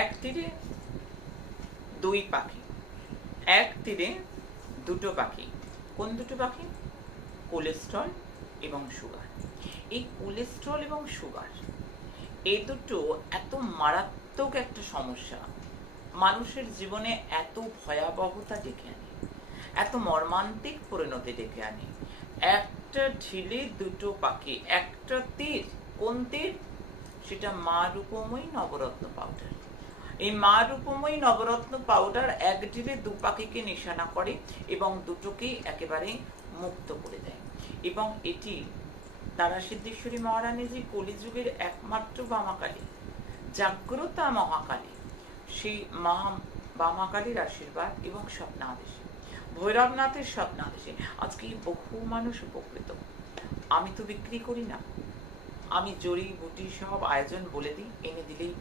এক তীরে দুই পাখি, এক তীরে দুটো পাখি। কোন দুটো পাখি? কোলেস্ট্রল এবং সুগার। এই কোলেস্ট্রল এবং সুগার এই দুটো এত মারাত্মক একটা সমস্যা, মানুষের জীবনে এত ভয়াবহতা ডেকে আনে, এত মর্মান্তিক পরিণতি ডেকে আনে। একটা ঢিলে দুটো পাখি, একটা তীর। কোন তীর? সেটা মা রূপময়ী নবরত্ন পাউডার। এই মা রূপময়ী নবরত্ন পাউডার এক ঢিলে দু পাখিকে নিশানা করে এবং দুটোকেই একেবারে মুক্ত করে দেয়। এবং এটি তারা সিদ্ধেশ্বরী মহারানী যে কলিযুগের একমাত্র বামাকালী, জাগ্রতা মহাকালী, সেই মা বামাকালীর আশীর্বাদ এবং স্বপ্নাদেশে, ভৈরবনাথের স্বপ্নাদেশে আজকে বহু মানুষ উপকৃত। আমি তো বিক্রি করি না, আমি জড়ি বুটি সব আয়োজন বলে দিই, এনে দিলেই